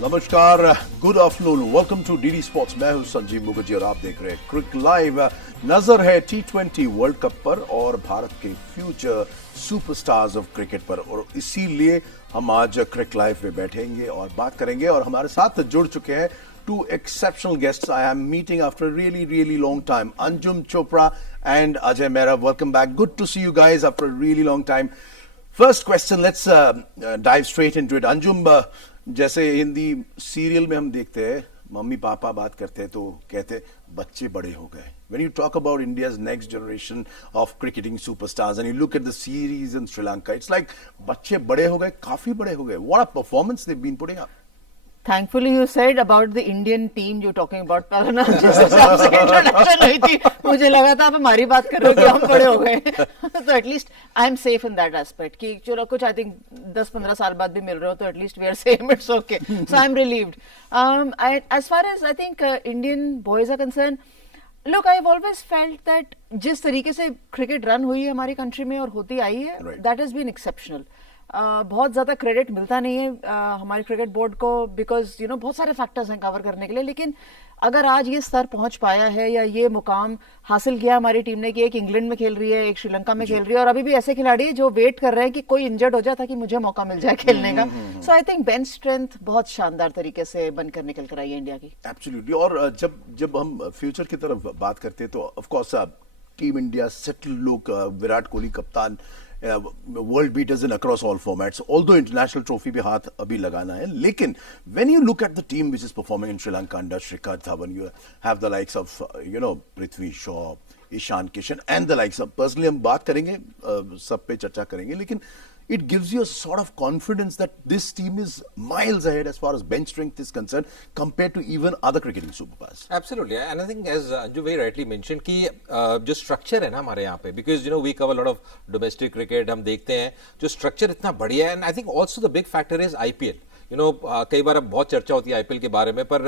नमस्कार, good afternoon, welcome to DD sports. मैं हूं संजीव मुखर्जी और आप देख रहे हैं क्रिक लाइव। नजर है T20 वर्ल्ड कप पर और भारत के फ्यूचर सुपरस्टार्स ऑफ क्रिकेट पर, और इसीलिए हम आज क्रिक लाइव में बैठेंगे और बात करेंगे। और हमारे साथ जुड़ चुके हैं two exceptional guests I am meeting after a really long time. Anjum Chopra and Ajay Mehra, welcome back. Good to see you guys after a really long time. First question, let's dive straight into it. Anjum, जैसे Hindi serial में हम देखते हैं, mummy papa बात करते हैं तो कहते बच्चे बड़े हो गए. When you talk about India's next generation of cricketing superstars and you look at the series in Sri Lanka, it's like बच्चे बड़े हो गए, काफी बड़े हो गए. What a performance they've been putting up. Thankfully, you said about the Indian team you're talking about. पहले ना जिस हिसाब से introduction हुई थी, मुझे लगा था आप हमारी बात कर रहे हो कि हम बड़े हो गए. So at least I'm safe in that aspect. कि चलो कुछ I think 10-15 साल बाद भी मिल रहे हो तो at least we are same. It's okay. So I'm relieved. As far as I think Indian boys are concerned, look, I've always felt that जिस तरीके से cricket run हुई है हमारी country में और होती आई है, that has been exceptional. बहुत ज़्यादा क्रेडिट मिलता नहीं है हमारे क्रिकेट बोर्ड को, बिकॉज यू नो बहुत सारे फैक्टर्स हैं कवर करने के लिए. लेकिन अगर आज ये स्तर पहुंच पाया है या ये मुकाम हासिल किया हमारी टीम ने कि एक इंग्लैंड में खेल रही है, एक श्रीलंका में खेल रही है, और अभी भी ऐसे खिलाड़ी जो वेट कर रहे हैं कि कोई इंजर्ड हो जाए ताकि मुझे मौका मिल जाए खेलने का. सो आई थिंक बेंच स्ट्रेंथ बहुत शानदार तरीके से बनकर निकल कर आई है इंडिया की. एब्सोल्युटली. और जब हम फ्यूचर की तरफ बात करते हैं तो of course team India settle लोग, विराट कोहली कप्तान, world beaters in across all formats, although international trophy पे हाथ अभी लगाना है. लेकिन when you look at the team which is performing in Sri Lanka under Shikhar Dhawan, you have the likes of Prithvi Shaw, Ishan Kishan and the likes of, personally हम बात करेंगे, सब पे चर्चा करेंगे, लेकिन it gives you a sort of confidence that this team is miles ahead as far as bench strength is concerned compared to even other cricketing superstars. Absolutely, and I think as Anju very rightly mentioned कि जो structure है ना हमारे यहाँ पे, because we cover a lot of domestic cricket, हम देखते हैं जो structure इतना बढ़िया है. and I think also the big factor is IPL. कई बार अब बहुत चर्चा होती है आईपीएल के बारे में, पर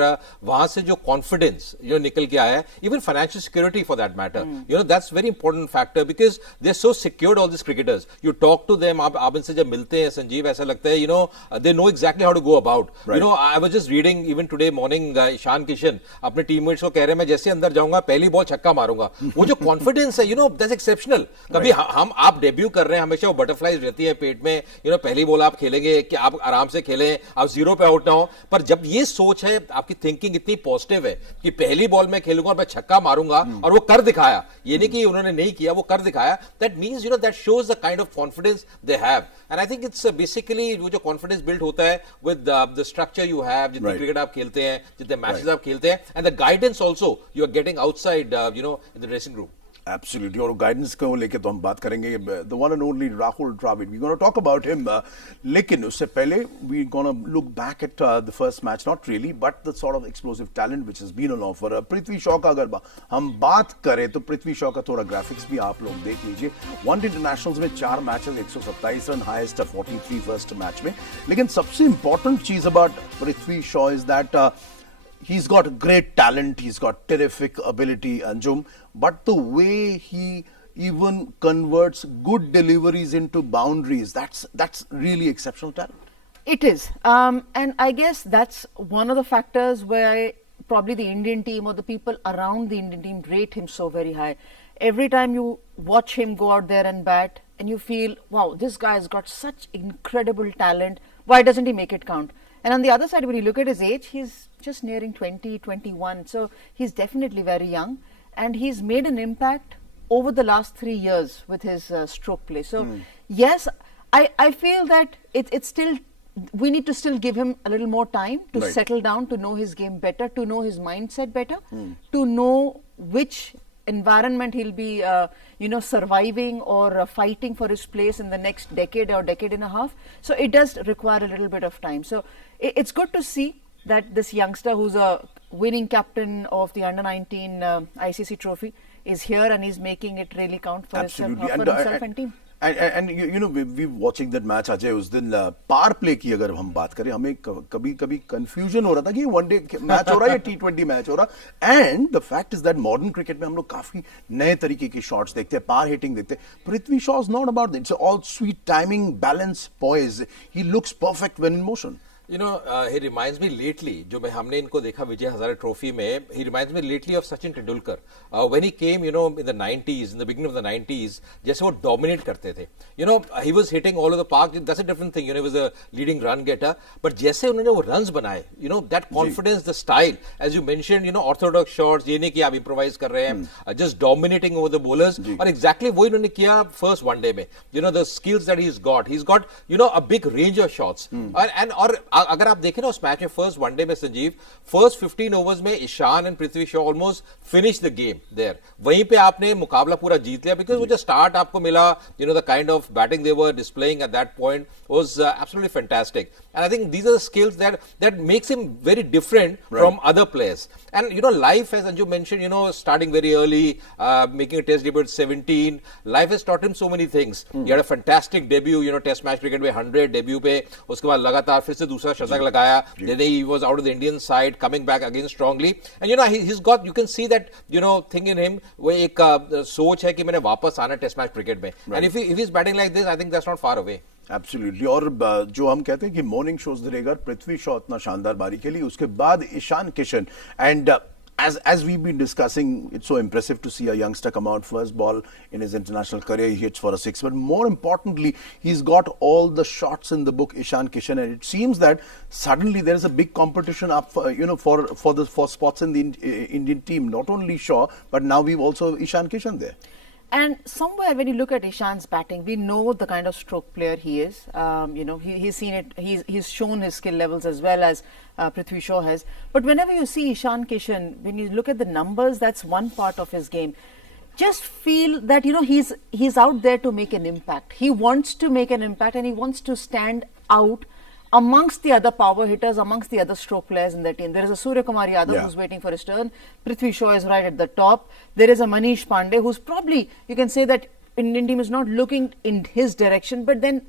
वहां से जो कॉन्फिडेंस निकल के आया है, even financial security for that matter, that's very important factor, because they are so secured all this cricketers. You talk to them, आप इनसे जब मिलते हैं संजीव, ऐसा लगता है they know exactly how to go about. I was just reading even today morning, Ishan Kishan अपने teammates को कह रहे हैं मैं जैसे अंदर जाऊंगा पहली बॉल छक्का मारूंगा. वो जो कॉन्फिडेंस है, दैट्स एक्सेप्शनल. कभी हम आप डेब्यू कर रहे हैं, हमेशा वो बटरफ्लाइज रहती है पेट में, पहली बॉल आप खेलेंगे कि आप आराम से खेलें, आप जीरो पे आउट ना हो. पर जब ये सोच है, आपकी थिंकिंग इतनी पॉजिटिव है कि पहली बॉल में खेलूंगा और मैं छक्का मारूंगा, और वो कर दिखाया, ये नहीं कि उन्होंने नहीं किया, वो कर दिखाया, that means that shows the kind of confidence they have. And I think it's basically वो जो कॉन्फिडेंस बिल्ड होता है with the structure you have, जितनी क्रिकेट आप खेलते हैं, जितने मैचेस आप खेलते हैं, and the guidance also you are getting outside in the dressing room. Absolutely. और गाइडेंस को लेके तो हम बात करेंगे. The one and only Rahul Dravid. We're going to talk about him. लेकिन उससे पहले we're going to look back at the first match. Not really, but the sort of explosive talent which has been on offer. Prithvi Shaw का अगर हम बात करें तो पृथ्वी शॉ का थोड़ा ग्राफिक्स भी आप लोग देख लीजिए. वनडे इंटरनेशनल्स में 4 matches, 127 run, highest 43 first match में. लेकिन सबसे इंपॉर्टेंट चीज about Prithvi Shaw is that he's got great talent, he's got terrific ability, Anjum, but the way he even converts good deliveries into boundaries, that's really exceptional talent. It is, and I guess that's one of the factors where probably the Indian team or the people around the Indian team rate him so very high. Every time you watch him go out there and bat, and you feel, wow, this guy has got such incredible talent, why doesn't he make it count? And on the other side, when you look at his age, he's just nearing 20, 21. So he's definitely very young. And he's made an impact over the last 3 years with his stroke play. So yes, I feel that it's still, we need to still give him a little more time to settle down, to know his game better, to know his mindset better, to know which environment he'll be surviving or fighting for his place in the next decade or decade and a half. So it does require a little bit of time. So it's good to see that this youngster, who's a winning captain of the under-19 ICC trophy, is here and he's making it really count for himself and team. And we watching that match, Ajay, उस दिन पार play की अगर हम बात करें, हमें कभी confusion हो रहा था कि वनडे मैच हो रहा है या T20 मैच हो रहा. And the fact is that modern cricket में हम लोग काफी नए तरीके की शॉट्स देखते हैं, पार हिटिंग देखते हैं. Prithvi Shaw is not about that, it's all sweet timing, balance, poise. He looks perfect when in motion. He reminds me lately, जो मैं हमने इनको देखा विजय हजारे ट्रॉफी में, he reminds me lately of Sachin Tendulkar. When he came, in the 90s, in the beginning of the 90s, जैसे वो dominate करते थे. He was hitting all over the park. That's a different thing. He was a leading run getter. But जैसे उन्होंने वो runs बनाए, that confidence, the style, as you mentioned, orthodox shots, ये नहीं कि आप improvise कर रहे हैं, just dominating over the bowlers. और exactly वो इन्होंने किया first one day में. The skills that he's got a big range of shots. और अगर आप देखें ना उस मैच में फर्स्ट वनडे में संजीव, फर्स्ट 15 ओवर्स में Ishan and Prithvi Shaw almost finish the game there. वहीं पे आपने मुकाबला पूरा जीत लिया बिकॉज वो जो स्टार्ट आपको मिला, the kind of batting they were displaying at that point was absolutely fantastic. And I think these are the skills that makes him very different from other players. And life has, as you mentioned, starting very early, making a test debut at 17, life has taught him so many things. He had a fantastic debut, test match cricket में 100 debut पे, उसके बाद लगातार फिर से दूसरा शतक लगाया. Then he was out of the Indian side, coming back again strongly. And he's got, you can see that thing in him, वो एक सोच है कि मैंने वापस आना टेस्ट मैच क्रिकेट में. And if he's batting like this, I think that's not far away. Absolutely. और जो हम कहते हैं कि मॉर्निंग शोज देगा, पृथ्वी शॉ इतना शानदार बारी खेली, उसके बाद Ishan Kishan. And as we've been discussing, it's so impressive to see a youngster come out first ball in his international career. He hits for a 6, but more importantly, he's got all the shots in the book, Ishan Kishan, and it seems that suddenly there is a big competition up, for spots in the Indian team. Not only Shaw, but now we've also Ishan Kishan there. And somewhere when you look at Ishan's batting, we know the kind of stroke player he is. He's seen it. He's shown his skill levels as well as Prithvi Shaw has. But whenever you see Ishan Kishan, when you look at the numbers, that's one part of his game. Just feel that he's out there to make an impact. He wants to make an impact and he wants to stand out amongst the other power hitters, amongst the other stroke players in the team. There is a Surya Kumar Yadav who's waiting for his turn. Prithvi Shaw is right at the top. There is a Manish Pandey who's probably, you can say that Indian team is not looking in his direction, but then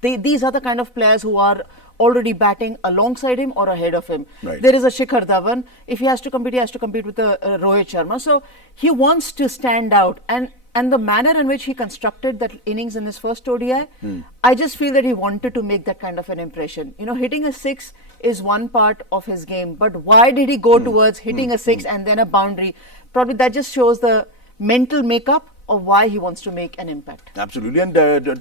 these are the kind of players who are already batting alongside him or ahead of him. Right. There is a Shikhar Dhawan. If he has to compete, he has to compete with Rohit Sharma. So he wants to stand out. And the manner in which he constructed that innings in his first ODI, I just feel that he wanted to make that kind of an impression. Hitting a 6 is one part of his game, but why did he go towards hitting a 6 and then a boundary? Probably that just shows the mental makeup of why he wants to make an impact. Absolutely. And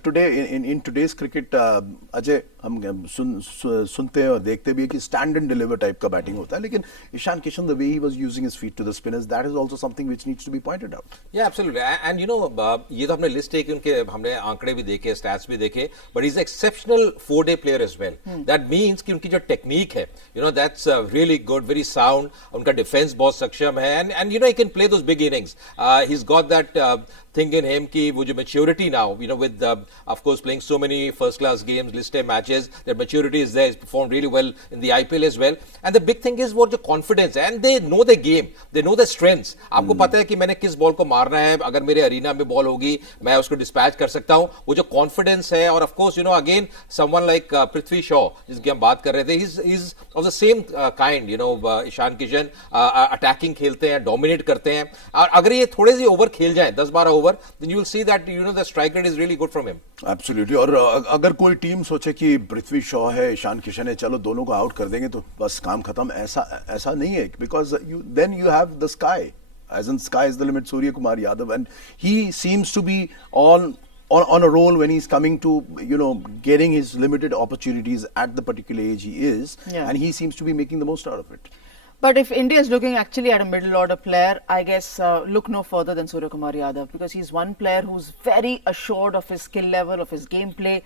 today, in today's cricket, Ajay, हम सुनते हैं और देखते भी हैं कि stand and deliver type का batting होता है, लेकिन Ishan Kishan, the way he was using his feet to the spinners, that is also something which needs to be pointed out. Yeah, absolutely. And ये तो हमने लिस्ट है कि उनके हमने आंकड़े भी देखे, stats भी देखे, but he's an exceptional 4-day player as well. That means कि उनकी जो टेक्निक है, that's really good, very sound. उनका डिफेंस बहुत सक्षम है, and he can play those big innings. He's got that thing in him कि वो जो maturity now, with of course playing so many first class games, listed matches, their maturity is there. He's performed really well in the IPL as well. And the big thing is what the confidence, and they know the game, they know the strengths. आपको पता है कि मैंने किस ball को मारना है, अगर मेरे अरीना में बॉल होगी मैं उसको डिस्पैच कर सकता हूं. वो जो कॉन्फिडेंस है, और of course again someone like Prithvi Shaw जिसकी हम बात कर रहे थे, he's of the same kind. Ishan Kishan attacking खेलते हैं, डोमिनेट करते हैं, और अगर ये थोड़े से ओवर खेल जाए 10-12 over, then you will see that the strike rate is really good from him. Absolutely. और अगर कोई टीम सोचे कि पृथ्वी शॉ है, ईशान किशन है, चलो दोनों को आउट कर देंगे तो बस काम खत्म, ऐसा नहीं है, because then you have the sky, as in sky is the limit, Surya Kumar Yadav, and he seems to be on a roll when he's coming to getting his limited opportunities at the particular age he is, and he seems to be making the most out of it. But if India is looking actually at a middle order player, I guess look no further than Surya Kumar Yadav, because he's one player who's very assured of his skill level, of his gameplay.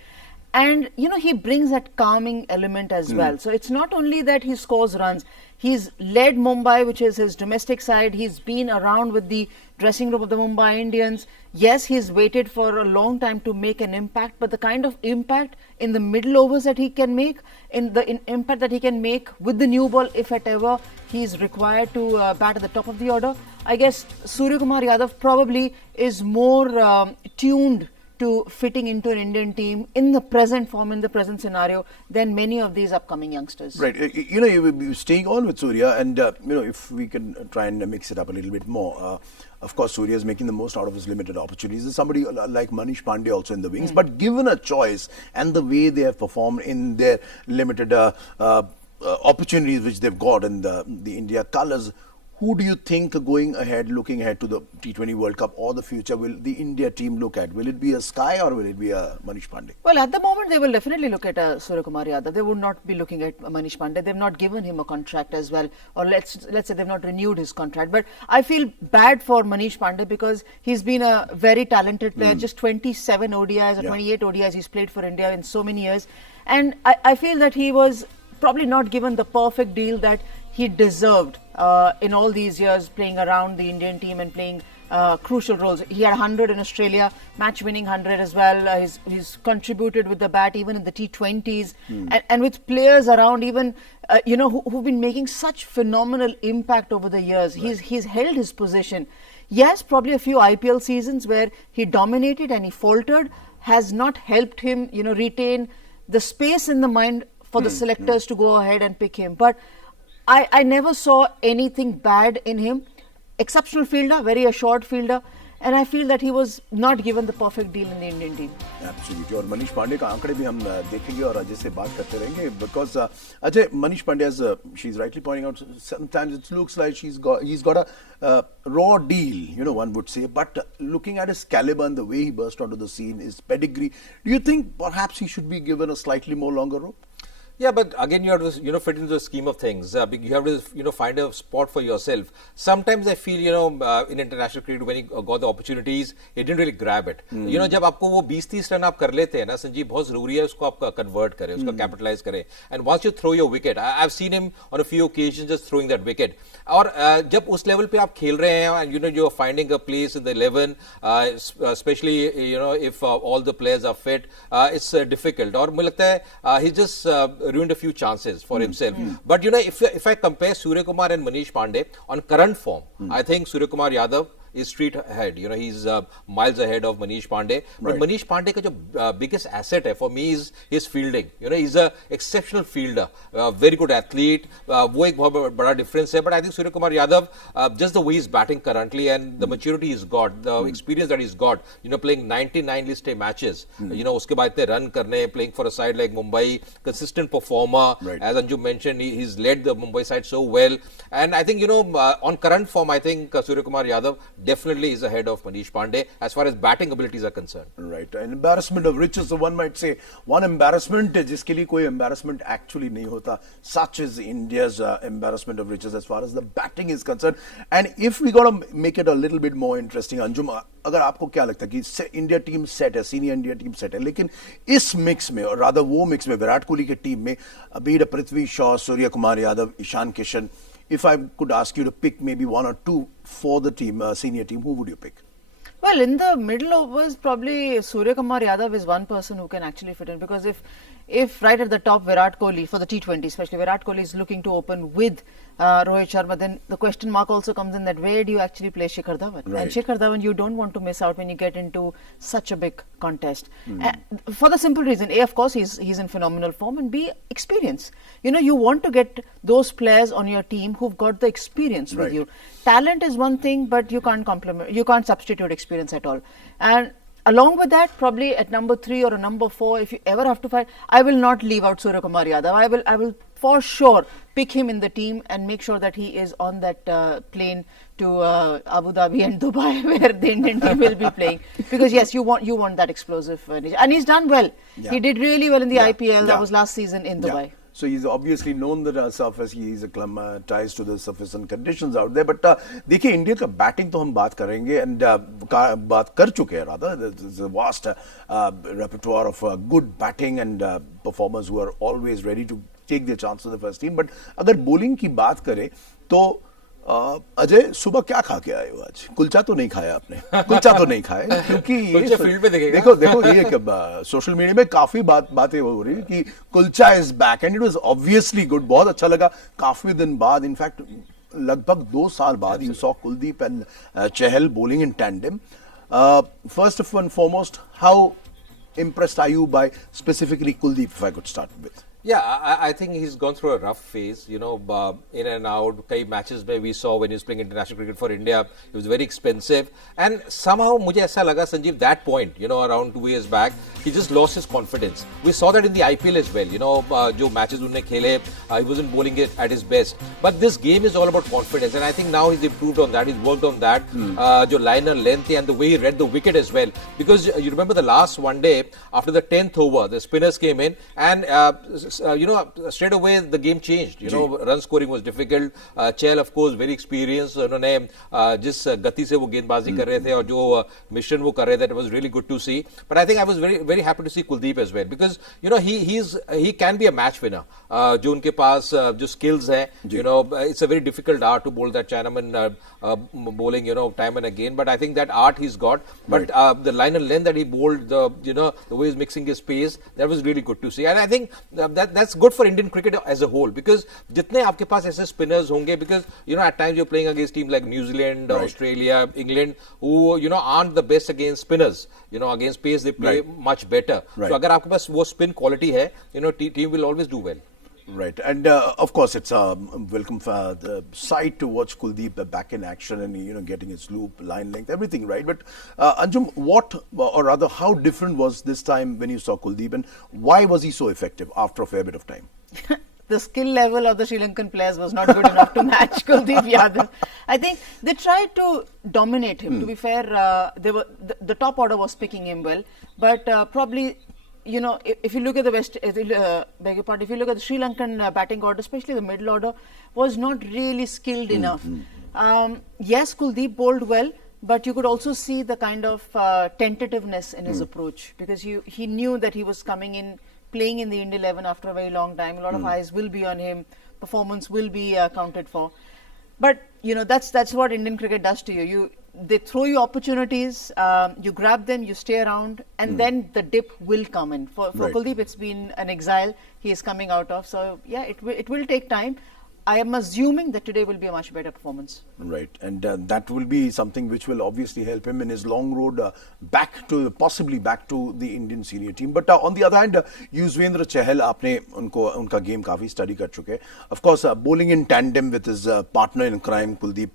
And, he brings that calming element as well. So it's not only that he scores runs. He's led Mumbai, which is his domestic side. He's been around with the dressing room of the Mumbai Indians. Yes, he's waited for a long time to make an impact, but the kind of impact in the middle overs that he can make, in impact that he can make with the new ball, if at ever he's required to bat at the top of the order, I guess Surya Kumar Yadav probably is more tuned to fitting into an Indian team in the present form, in the present scenario, than many of these upcoming youngsters. Right. Staying on with Surya, and if we can try and mix it up a little bit more. Of course, Surya is making the most out of his limited opportunities. There's somebody like Manish Pandey also in the wings. But given a choice and the way they have performed in their limited opportunities which they've got in the India colours, who do you think looking ahead to the T20 World Cup or the future, will the India team look at? Will it be a Sky or will it be a Manish Pandey? Well, at the moment, they will definitely look at Surya Kumar Yadav. They would not be looking at Manish Pandey. They've not given him a contract as well, or let's say they've not renewed his contract. But I feel bad for Manish Pandey because he's been a very talented player. Just 27 ODIs or 28 ODIs he's played for India in so many years. And I feel that he was probably not given the perfect deal that he deserved in all these years playing around the Indian team and playing crucial roles. He had 100 in Australia, match-winning 100 as well. He's contributed with the bat even in the T20s, and with players around even who've been making such phenomenal impact over the years. Right. He's held his position. Yes, probably a few IPL seasons where he dominated and he faltered has not helped him, retain the space in the mind for the selectors to go ahead and pick him. But I never saw anything bad in him. Exceptional fielder, very assured fielder, and I feel that he was not given the perfect deal in the Indian team. Absolutely. और मनीष पांडे का आंकड़े भी हम देखेंगे और अजय से बात करते रहेंगे because Ajay, Manish Pandey, as she's rightly pointing out, sometimes it looks like he's got a raw deal, one would say, but looking at his caliber and the way he burst onto the scene, his pedigree, do you think perhaps he should be given a slightly more longer rope? Yeah, but again, you have to, fit into the scheme of things. You have to, find a spot for yourself. Sometimes I feel, in international cricket, when he got the opportunities, he didn't really grab it. जब आपको वो 20-30 run आप कर लेते हैं ना, संजीव, बहुत जरूरी है उसको आप convert करें, उसको capitalize करें. And once you throw your wicket, I've seen him on a few occasions just throwing that wicket. और जब उस level पे आप खेल रहे हैं, and you're finding a place in the 11, especially, if all the players are fit, it's difficult. और मुझे लगता है he's just ruined a few chances for himself. But if I compare Surya Kumar and Manish Pandey on current form, I think Surya Kumar Yadav is street ahead. He's miles ahead of Manish Pandey. But Manish Pandey का जो biggest asset है for me is his fielding. He's a exceptional fielder, very good athlete. वो एक बहुत बड़ा difference है. But I think Surya Kumar Yadav, just the way he's batting currently and the maturity he's got, the experience that he's got, playing 99 list A matches, उसके बाद इतने run करने, playing for a side like Mumbai, consistent performer. Right. As Anju mentioned, he's led the Mumbai side so well. And I think, on current form, I think Surya Kumar Yadav definitely is ahead of Manish Pandey as far as batting abilities are concerned. Right. An embarrassment of riches, so one might say. One embarrassment, जिसके लिए कोई embarrassment actually नहीं होता. Such is India's embarrassment of riches as far as the batting is concerned. And if we got to make it a little bit more interesting, Anjum, अगर आपको क्या लगता है कि इंडिया टीम सेट है, senior India team set है, लेकिन इस मिक्स में और रादर वो मिक्स में विराट कोहली की टीम में अभी Prithvi Shaw, Suryakumar Yadav, Ishan Kishan, if I could ask you to pick maybe one or two for the team, senior team, who would you pick? Well, in the middle overs, probably Surya Kumar Yadav is one person who can actually fit in, because if right at the top Virat Kohli for the T20, especially Virat Kohli is looking to open with Rohit Sharma, then the question mark also comes in that where do you actually play Shikhar Dhawan? Right. And Shikhar Dhawan you don't want to miss out when you get into such a big contest. For the simple reason, A, of course, he's in phenomenal form, and B, experience. You want to get those players on your team who've got the experience with you. Talent is one thing, but you can't substitute experience at all. And along with that, probably at number 3 or a number 4, if you ever have to fight, I will not leave out Surya Kumar Yadav. I will for sure pick him in the team and make sure that he is on that plane to Abu Dhabi and Dubai, where the Indian team will be playing. Because yes, you want that explosive nature. And he's done well. Yeah. He did really well in the IPL. That was last season in Dubai. So he's obviously known the surface. He's acclimatized to the surface and conditions out there. But देखिए, India का batting तो हम बात करेंगे and बात कर चुके हैं rather. There's a vast repertoire of good batting and performers who are always ready to take their chance to the first team. But अगर bowling की बात करें तो अजय, सुबह क्या खा के आए हो आज? कुलचा तो नहीं खाया आपने? कुलचा तो नहीं खाया, क्योंकि ये फील्ड पे देखेगा। देखो ये सोशल मीडिया में काफी बातें हो रही कि kulcha is back and it was obviously good, बहुत अच्छा लगा। काफी दिन बाद, इनफैक्ट लगभग 2 साल बाद, you saw Kuldeep and Chahal bowling in tandem. First and foremost, how impressed are you by specifically Kuldeep, if I could start with? Yeah, I think he's gone through a rough phase, in and out. Key matches where we saw when he was playing international cricket for India, he was very expensive. And somehow, मुझे ऐसा लगा, Sanjeev, that point, around 2 years back, he just lost his confidence. We saw that in the IPL as well, जो matches उन्होंने खेले, he wasn't bowling it at his best. But this game is all about confidence, and I think now he's improved on that, he's worked on that. जो liner length and the way he read the wicket as well. Because you remember the last one day, after the 10th over, the spinners came in, and straight away the game changed. Run scoring was difficult. Chahal, of course, very experienced. उन्होंने जिस गति से वो गेंदबाजी कर रहे थे और जो मिशन वो कर रहे थे, it was really good to see. But I think I was very very happy to see Kuldeep as well, because he can be a match winner. जो उनके पास जो skills हैं, it's a very difficult art to bowl that Chinaman bowling, time and again. But I think that art he's got. But the liner length that he bowled, the way he's mixing his pace, that was really good to see. And I think that's good for Indian cricket as a whole, because जितने आपके पास ऐसे spinners होंगे, because at times you're playing against teams like New Zealand, Australia, England, who aren't the best against spinners. Against pace they play much better. So अगर आपके पास वो spin quality है, team will always do well. Right, and of course it's a welcome sight to watch Kuldeep back in action and getting his loop, line length, everything right. But Anjum, what or rather how different was this time when you saw Kuldeep, and why was he so effective after a fair bit of time? The skill level of the Sri Lankan players was not good enough to match Kuldeep Yadav. I think they tried to dominate him. To be fair, they were the top order was picking him well, but probably. If you look at the if you look at the Sri Lankan batting order, especially the middle order, was not really skilled enough. Yes, Kuldeep bowled well, but you could also see the kind of tentativeness in his approach, because he knew that he was coming in, playing in the India 11 after a very long time. A lot of eyes will be on him. Performance will be accounted for. But that's what Indian cricket does to you. They throw you opportunities, you grab them, you stay around, and then the dip will come in. For Kuldeep, it's been an exile he is coming out of. So yeah, it will take time. I am assuming that today will be a much better performance. Right, and that will be something which will obviously help him in his long road possibly back to the Indian senior team. But on the other hand, Yuzvendra Chahal, आपने उनका game काफी study कर चुके. Of course, bowling in tandem with his partner in crime Kuldeep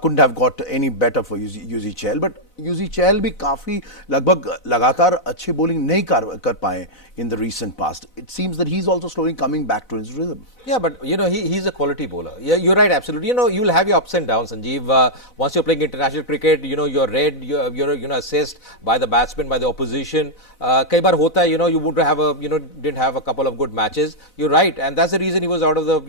couldn't have got any better for Yuzi Chahal. But Yuzi Chahal भी काफी लगभग लगातार अच्छी bowling नहीं कर पाए in the recent past. It seems that he's also slowly coming back to his rhythm. Yeah, but he's a quality bowler. Yeah, you're right, absolutely. You'll have your ups and downs, Sanjeev. Once you're playing international cricket, you're read, you're assessed by the batsman, by the opposition. कई बार होता है, you would have didn't have a couple of good matches. You're right, and that's the reason he was out of the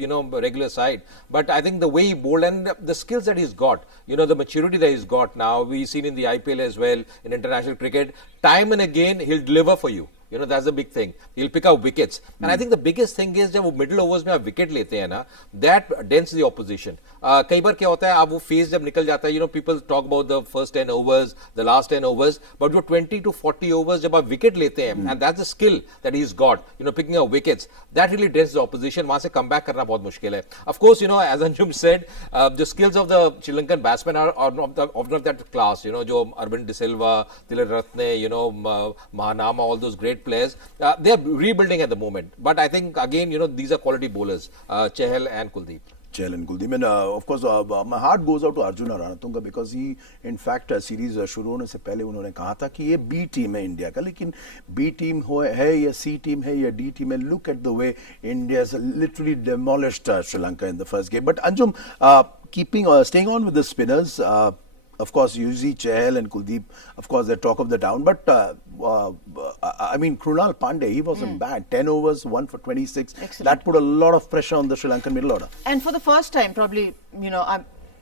regular side. But I think the way he bowled and the skills that he's got, the maturity that he's got now, we've seen in the IPL as well, in international cricket, time and again he'll deliver for you. That's the big thing. He'll pick up wickets. And I think the biggest thing is जब वो middle overs में आप wicket लेते हैं ना, that dents the opposition. कई बार क्या होता है, आप वो phase जब निकल जाता है, people talk about the first 10 overs, the last 10 overs, but जो 20 to 40 overs जब आप wicket लेते हैं, and that's the skill that he's got, picking up wickets, that really dents the opposition. वहाँ से come back करना बहुत मुश्किल है. Of course, as Anjum said, the skills of the Sri Lankan batsmen are not of that class. जो Arvind De Silva, Tilak Ratne, Mahanama, all those great players, they are rebuilding at the moment. But I think again, these are quality bowlers, Chahal and Kuldeep. Chahal and Kuldeep, and of course, my heart goes out to Arjun Ranatunga, because he, in fact, series शुरू होने से पहले उन्होंने कहा था कि ये B team है इंडिया का, लेकिन B team है या C team है या D team है. Look at the way India has literally demolished Sri Lanka in the first game. But Anjum, staying on with the spinners. Of course, Yuzi Chahal and Kuldeep, of course, they're talk of the town. But, I mean, Krunal Pandey, he wasn't bad. 10 overs, 1 for 26. Excellent. That put a lot of pressure on the Sri Lankan middle order. And for the first time, probably, I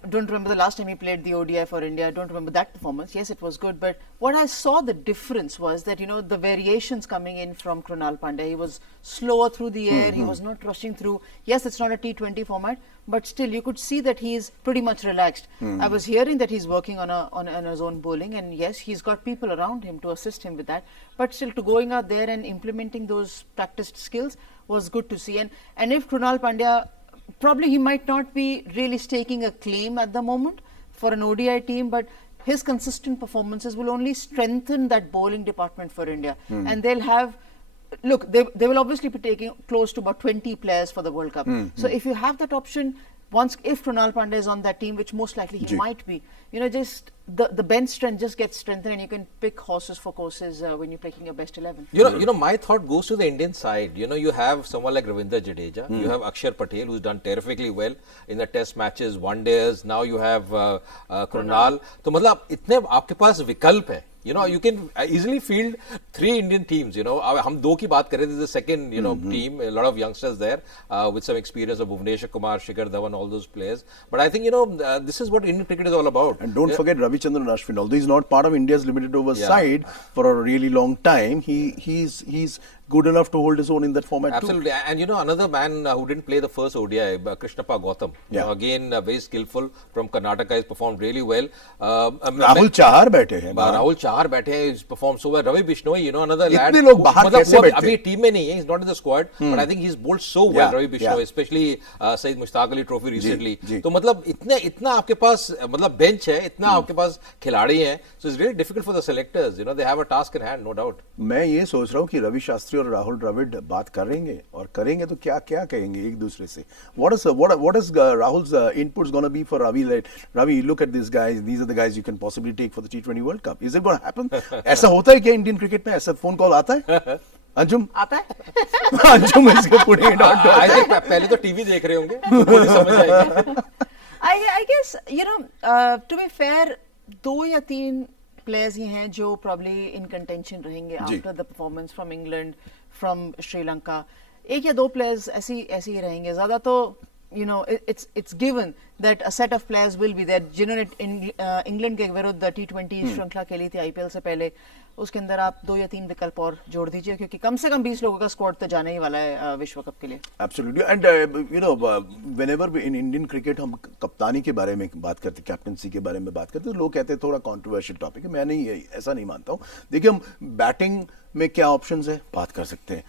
don't remember the last time he played the ODI for India. I don't remember that performance. Yes, it was good. But what I saw the difference was that, the variations coming in from Krunal Pandey. He was slower through the air. He was not rushing through. Yes, it's not a T20 format, but still you could see that he is pretty much relaxed. I was hearing that he's working on his own bowling, and yes, he's got people around him to assist him with that. But still, to going out there and implementing those practiced skills was good to see. And if Krunal Pandya, probably he might not be really staking a claim at the moment for an ODI team, but his consistent performances will only strengthen that bowling department for India. And they'll have, look, they will obviously be taking close to about 20 players for the World Cup. So if you have that option, if Krunal Pandey is on that team, which most likely he might be, just the bench strength just gets strengthened, and you can pick horses for courses when you're picking your best 11. My thought goes to the Indian side. You have someone like Ravindra Jadeja, you have Akshar Patel, who's done terrifically well in the test matches, one days. Now you have Krunal. So मतलब इतने आपके पास विकल्प है. You can easily field 3 Indian teams. हम 2 की बात कर रहे थे, the second team, a lot of youngsters there with some experience of Bhuvneshwar Kumar, Shikhar Dhawan, all those players. But I think this is what Indian cricket is all about. And don't forget Ravichandran Ashwin. Although he's not part of India's limited over side for a really long time, he's good enough to hold his own in that format too. Absolutely. And another man who didn't play the first ODI, Krishnappa Gautam. Again, very skillful from Karnataka. He's performed really well. Rahul Chahar बैठे हैं. Rahul Chahar बैठे हैं. He's performed so well. Ravi Bishnoi, another lad. इतने लोग बाहर कैसे बैठते हैं? अभी टीम में नहीं है. He's not in the squad. But I think he's bowled so well, Ravi Bishnoi, especially Syed Mushtaq Ali Trophy recently. तो मतलब इतना आपके पास मतलब bench है, इतना आपके पास खिलाड़ी हैं. So it's really difficult for the selectors. They have a task in hand, no doubt. मैं ये सोच रहा हूँ कि रवि शास्त्री और राहुल द्रविड़ बात करेंगे और करेंगे तो क्या कहेंगे एक दूसरे से. What is Rahul's inputs going to be for Ravi? Like, Ravi, look at these guys. These are the guys you can possibly take for the T20 World Cup. Is it going to happen? ऐसा होता है क्या Indian cricket में? ऐसा phone call आता है? अंजुम आता है? अंजुम इसको पुणे डॉट पहले तो टीवी देख रहे होंगे. समझ आएगी. I guess to be fair, 2 या 3 players ही हैं जो probably in contention रहेंगे after the performance from England, from Sri Lanka. 1 या 2 players ऐसे ही रहेंगे. ज़्यादा तो it's given that a set of players will be there. जिन्होंने इंग्लैंड के विरुद्ध T20 श्रृंखला खेली थी IPL से पहले, उसके अंदर आप 2 या 3 विकल्प और जोड़ दीजिए, क्योंकि कम से कम 20 लोगों का स्क्वाड तो जाने ही वाला है विश्व कप के लिए. Absolutely. And whenever in Indian cricket हम कप्तानी के बारे में बात करते, कैप्टनसी के बारे में बात करते, तो लोग कहते हैं थोड़ा कंट्रोवर्शियल टॉपिक है. मैं नहीं, ऐसा नहीं मानता हूँ. देखिए, हम बैटिंग में क्या ऑप्शंस है बात कर सकते हैं.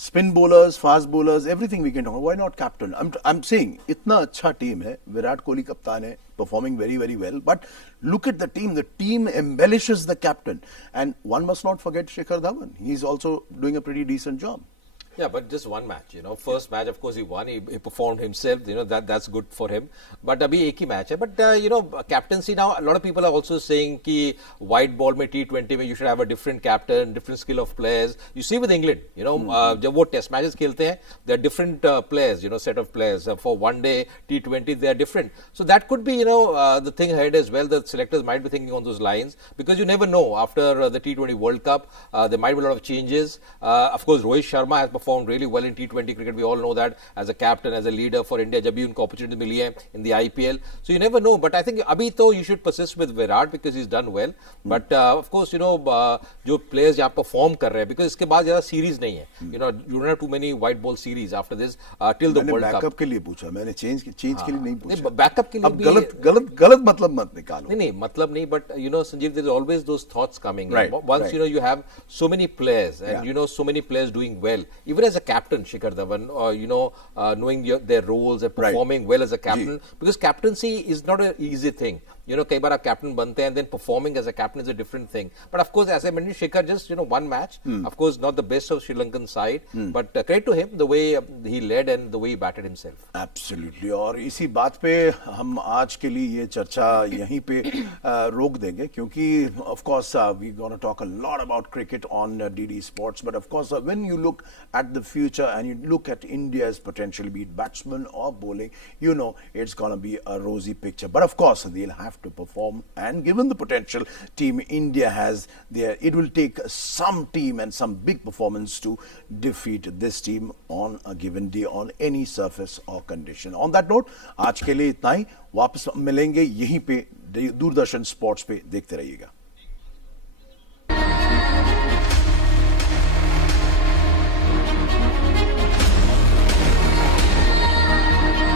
Spin bowlers, fast bowlers, everything we can talk. Why not captain? I'm saying इतना अच्छा टीम है. विराट कोहली कप्तान है, performing very, very well. But look at the team. The team embellishes the captain. And one must not forget Shikhar Dhawan. He's also doing a pretty decent job. Yeah, but just one match, First match, of course, he won. He performed himself. That's good for him. But abhi ek hi match hai. But captaincy now. A lot of people are also saying कि white ball में T20 में you should have a different captain, different skill of players. You see with England, जब वो test matches खेलते हैं, there are different players, set of players. For one day T20, they are different. So that could be, the thing ahead as well. The selectors might be thinking on those lines, because you never know. After the T20 World Cup, there might be a lot of changes. Of course, Rohit Sharma has performed really well in T20 cricket. We all know that as a captain, as a leader for India, जब भी उनको opportunity मिली है in the IPL. So you never know. But I think अभी तो you should persist with Virat because he's done well. But of course, जो players यहाँ perform कर रहे हैं, because इसके बाद ज़्यादा series नहीं है. You don't have too many white ball series after this till the World Cup. मैंने बैकअप के लिए पूछा, मैंने चेंज के लिए नहीं पूछा. बैकअप के लिए अब गलत मतलब मत निकालो. नहीं मतलब नहीं, but Sanjeev, there's always those thoughts coming. Right. Once you have so many players and so many players doing well. Even as a captain, Shikhar Dhawan, knowing their roles and performing well as a captain, because captaincy is not an easy thing. कई बार आप captain बनते हैं, and then performing as a captain is a different thing. But of course, as I mentioned, Shikhar just one match. Of course, not the best of Sri Lankan side, but credit to him the way he led and the way he batted himself. Absolutely. और इसी बात पे हम आज के लिए ये चर्चा यहीं पे रोक देंगे, क्योंकि of course we're going to talk a lot about cricket on DD Sports. But of course, when you look at the future and you look at India's potential, be it batsman or bowling, it's going to be a rosy picture. But of course, they'll have to perform, and given the potential team India has there, it will take some team and some big performance to defeat this team on a given day on any surface or condition. On that note, आज के लिए इतना ही. वापस मिलेंगे यहीं पे Doordarshan sports पे. देखते रहिएगा.